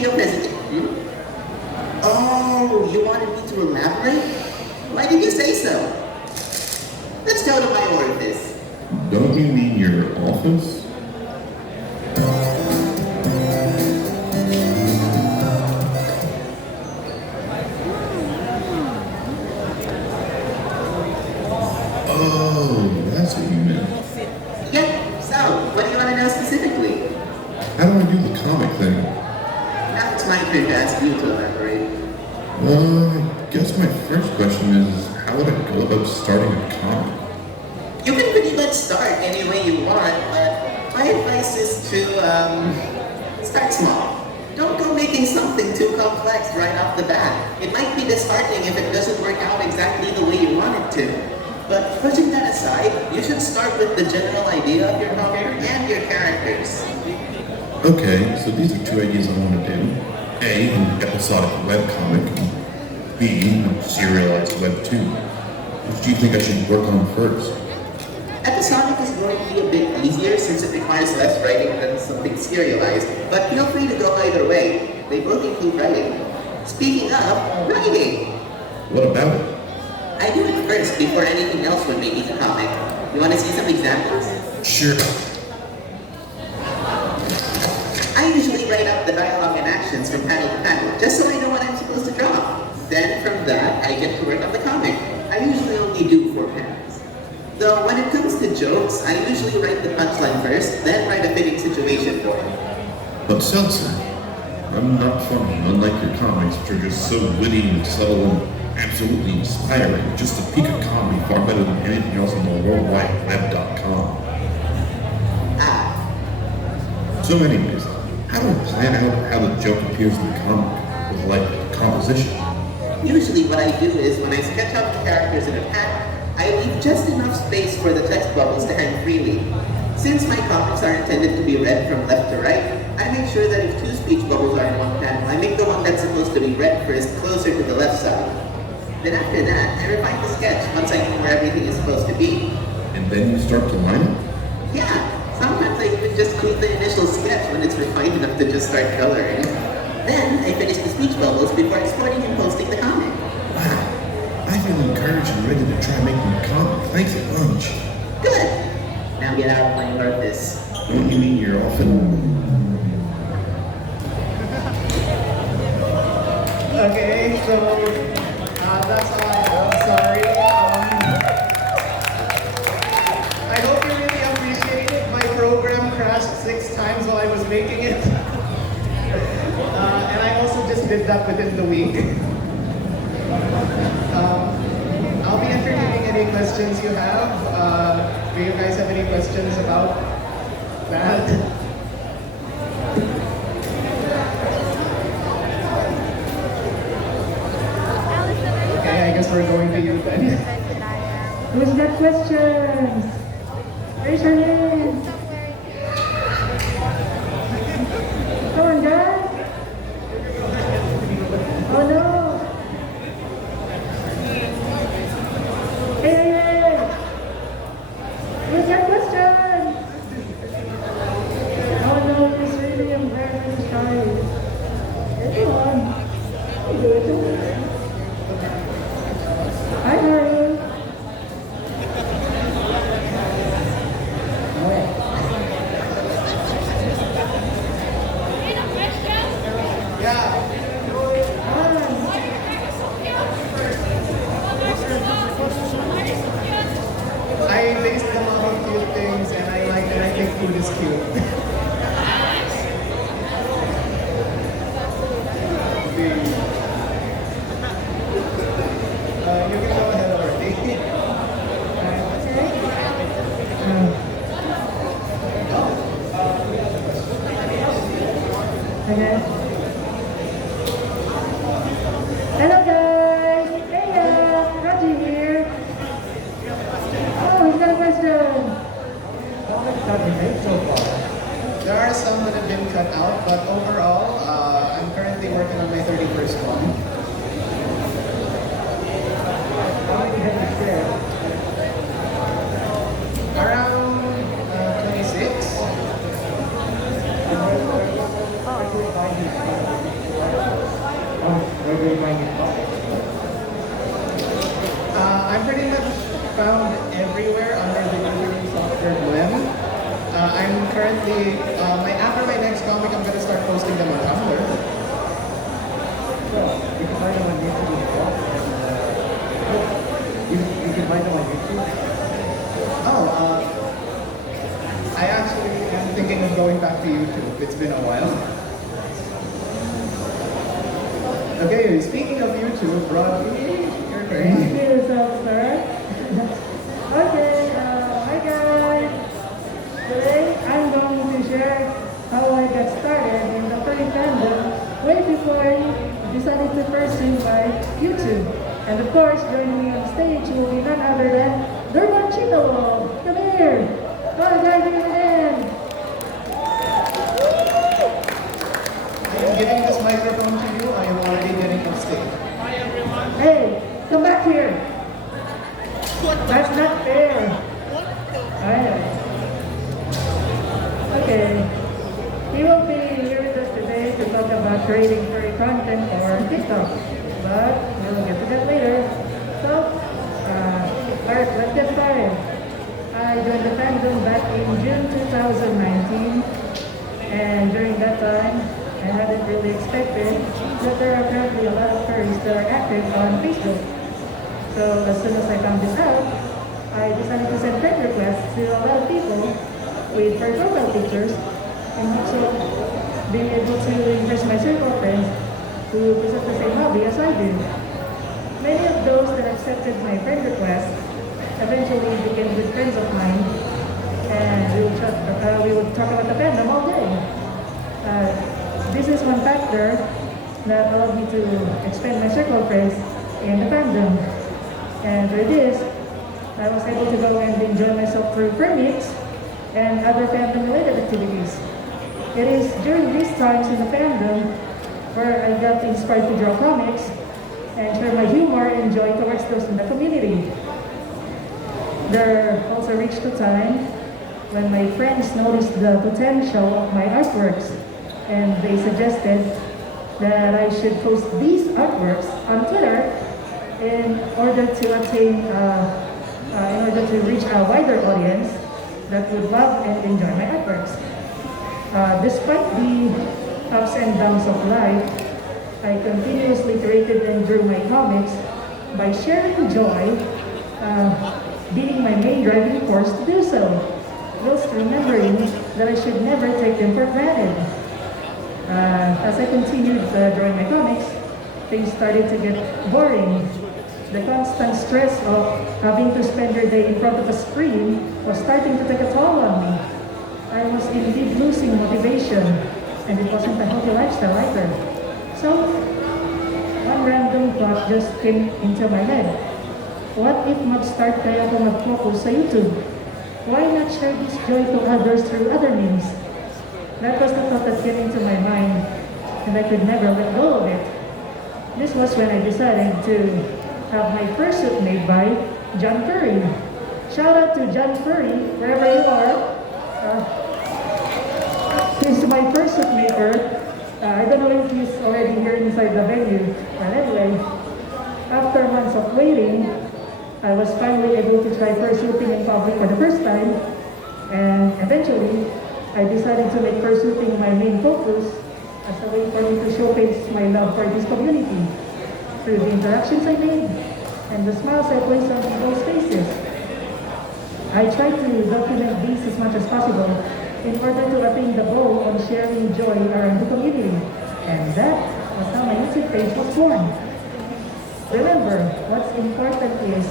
video presentation. Oh, you wanted me to elaborate? Why did you say so? Let's go to my orifice. Don't you mean your office? Oh, that's what you meant. Yep, so, what do you want to know specifically? How do I do the comic thing? Now it's my turn to ask you to elaborate. I guess my first question is, how would I go about starting a comic? You can pretty much start any way you want, but my advice is to, start small. Don't go making something too complex right off the bat. It might be disheartening if it doesn't work out exactly the way you want it to. But putting that aside, you should start with the general idea of your comic and your characters. Okay, so these are two ideas I want to do. A, an episodic webcomic, and B, a serialized webtoon. Which do you think I should work on first? Episodic is going to be a bit easier since it requires less writing than something serialized, but feel free to go either way. They both include writing. Speaking of writing, What about it? I do it first before anything else would make it a comic. You want to see some examples? Sure. I usually write up the dialogue and actions from panel to panel, just so I know what I'm supposed to draw. Then from that, I get to work on the comic. I usually only do 4 panels. Though when it comes to jokes, I usually write the punchline first, then write a fitting situation for it. But Sseltzer, I'm not funny, unlike your comics, which are just so witty and subtle and absolutely inspiring. Just a peak of comedy far better than anything else on the worldwideweb.com. So anyways, how do I plan out how the joke appears in the comic with like composition? Usually what I do is when I sketch out the characters in a panel, I leave just enough space for the text bubbles to hang freely. Since my comics are intended to be read from left to right, I make sure that if 2 speech bubbles are in one panel, I make the one that's supposed to be read first closer to the left side. Then after that, I refine the sketch once I know where everything is supposed to be. And then you start to line it? Yeah, sometimes I even just tweak the initial sketch when it's refined enough to just start coloring. Then I finish the speech bubbles before exporting and posting the comic. Wow, I feel encouraged and ready to try making a comic. Thanks a bunch. Good! Now get out of my orifice. Don't you mean you're often... Okay, so that's all I have. Sorry. I hope you really appreciate it. My program crashed 6 times while I was making it. And I also just did that within the week. I'll be entertaining any questions you have. Do you guys have any questions about that? I guess we're going to you then. Who's got questions? Raise your hand. Come on, guys. Oh no. Hey. Who's got questions? Oh no, he's really embarrassed. Come on. You do it too. Hi, Harry. Yeah. I based them on cute things and I like and I think food is cute. You can go ahead already. Okay. Hello guys! Hey Raji here! Oh, he's got a question! There are some that have been cut out, but overall, I'm currently working on my 31st one. How many have you shared? Around 26. Oh, I do buy these. I'm pretty much found everywhere under the username software Glenn. I'm currently, after my next comic, I'm gonna start posting them on Tumblr. Well, you can find them on YouTube as well. You can find them on YouTube. Oh, I actually am thinking of going back to YouTube. It's been a while. Okay, speaking of YouTube, Rodney, your turn. Thank you, Sseltzer. Okay, hi guys. Today I'm going to share how I got started in the furry fandom way before I decided to pursue by YouTube. And of course, joining me on stage will be none other than Durban Chino. Come here. Come guys, give me a hand. I am giving this microphone to you. I am already getting off stage. Hey, come back here. That's not fair. Alright. Okay. He will be here with us today to talk about creating furry content for TikTok. But we'll get to that later. So, alright, let's get started. I joined the fandom back in June 2019. And during that time, I hadn't really expected that there are currently a lot of furries that are active on Facebook. So as soon as I found this out, I decided to send friend requests to a lot of people with furry profile pictures and also being able to impress my circle of friends who possess the same hobby as I do. Many of those that accepted my friend requests eventually became good friends of mine, and we would talk about the fandom all day. This is one factor that allowed me to expand my circle of friends in the fandom. And through this, I was able to go and enjoy myself through premieres and other fandom-related activities. It is during these times in the fandom where I got inspired to draw comics and share my humor and joy towards those in the community. There also reached a time when my friends noticed the potential of my artworks, and they suggested that I should post these artworks on Twitter in order to attain, in order to reach a wider audience that would love and enjoy my artworks. Despite the ups and downs of life, I continuously created and drew my comics by sharing joy, being my main driving force to do so, whilst remembering that I should never take them for granted. As I continued drawing my comics, things started to get boring. The constant stress of having to spend your day in front of a screen was starting to take a toll on me. I was indeed losing motivation, and it wasn't a healthy lifestyle either. So, one random thought just came into my head. What if mag-start kaya ako mag-focus sa YouTube? Why not share this joy to others through other means? That was the thought that came into my mind, and I could never let go of it. This was when I decided to have my fursuit made by John Furry. Shout out to John Furry, wherever you are. He's my fursuit maker. I don't know if he's already here inside the venue. But anyway, after months of waiting, I was finally able to try fursuiting in public for the first time, and eventually, I decided to make fursuiting my main focus as a way for me to showcase my love for this community through the interactions I made and the smiles I placed on people's faces. I tried to document these as much as possible in order to attain the goal of sharing joy around the community, and that was how my YouTube page was born. Remember, what's important is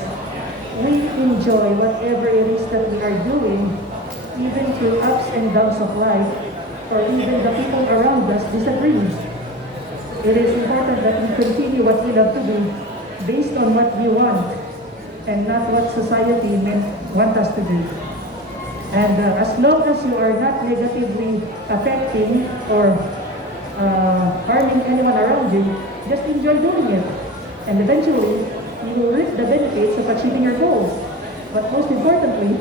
we enjoy whatever it is that we are doing, even through ups and downs of life, or even the people around us disagree. It is important that we continue what we love to do based on what we want and not what society may want us to do. And as long as you are not negatively affecting or harming anyone around you, just enjoy doing it. And eventually, you will reap the benefits of achieving your goals. But most importantly,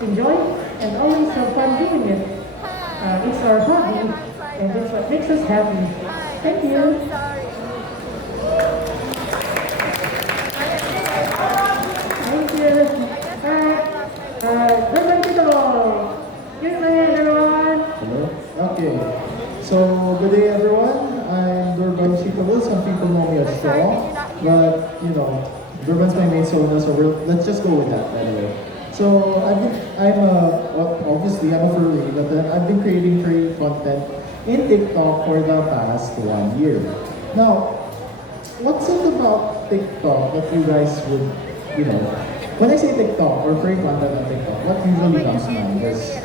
enjoy and always have fun doing it. It's our hobby, and it's what makes us happy. Thank you. But you know, Durban's my main zona, so let's just go with that anyway. So obviously I'm a furry, but I've been creating furry content in TikTok for the past 1 year. Now, what's it about TikTok that you guys would, you know, when I say TikTok or furry content on TikTok, what usually comes to mind is,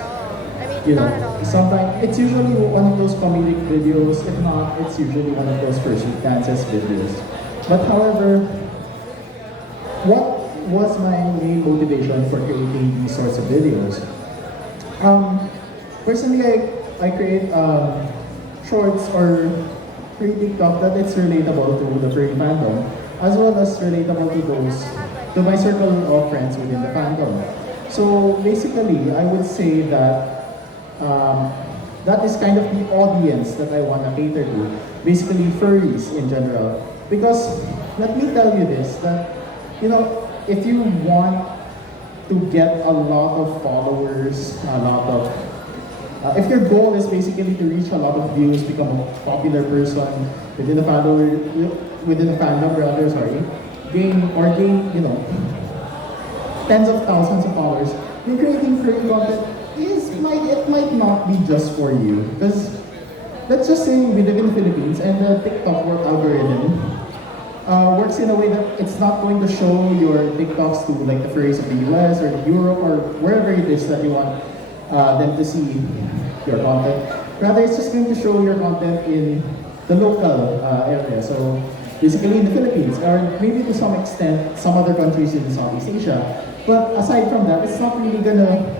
you know, sometimes it's usually one of those comedic videos. If not, it's usually one of those fursuit dances videos. But however, what was my main motivation for creating these sorts of videos? Personally, I create shorts or free TikTok that it's relatable to the furry fandom, as well as relatable to my circle of friends within the fandom. So basically, I would say that that is kind of the audience that I want to cater to. Basically, furries in general. Because let me tell you this, that you know, if you want to get a lot of followers, if your goal is basically to reach a lot of views, become a popular person within the fandom, rather, sorry, gain, you know, tens of thousands of followers, then creating furry content it might not be just for you. Because let's just say we live in the Philippines and the TikTok work algorithm works in a way that it's not going to show your TikToks to like the furries of the US or Europe or wherever it is that you want them to see your content. Rather, it's just going to show your content in the local area. So basically in the Philippines, or maybe to some extent some other countries in Southeast Asia. But aside from that, it's not really gonna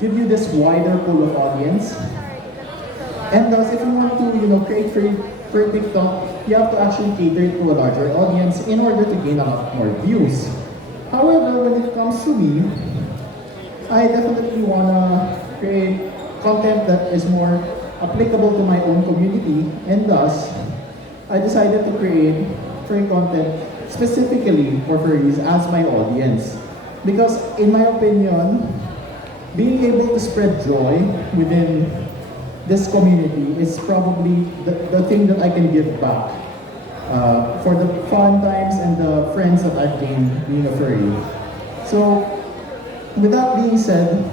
give you this wider pool of audience. And thus, if you want to, you know, create for TikTok, you have to actually cater to a larger audience in order to gain a lot more views. However, when it comes to me, I definitely wanna create content that is more applicable to my own community, and thus, I decided to create free content specifically for furries as my audience. Because in my opinion, being able to spread joy within this community is probably the thing that I can give back for the fun times and the friends that I've gained being a furry. So, with that being said,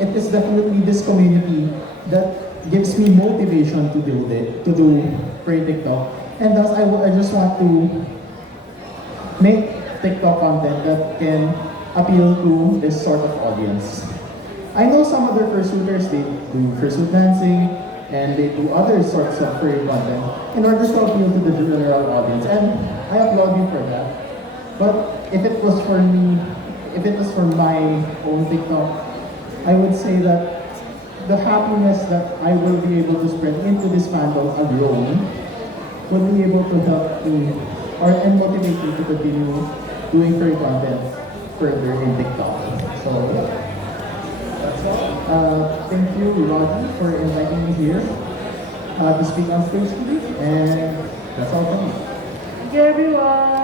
it is definitely this community that gives me motivation to do furry TikTok, and thus I just want to make TikTok content that can appeal to this sort of audience. I know some other fursuiters, they do fursuit dancing, and they do other sorts of furry content in order to appeal to the general audience, and I applaud you for that. But if it was for me, if it was for my own TikTok, I would say that the happiness that I will be able to spread into this fandom alone will be able to help me and motivate me to continue doing furry content further in TikTok. So that's all. Thank you, Roddy, for inviting me here to speak on stage today, and that's all from me. Thank you, everyone.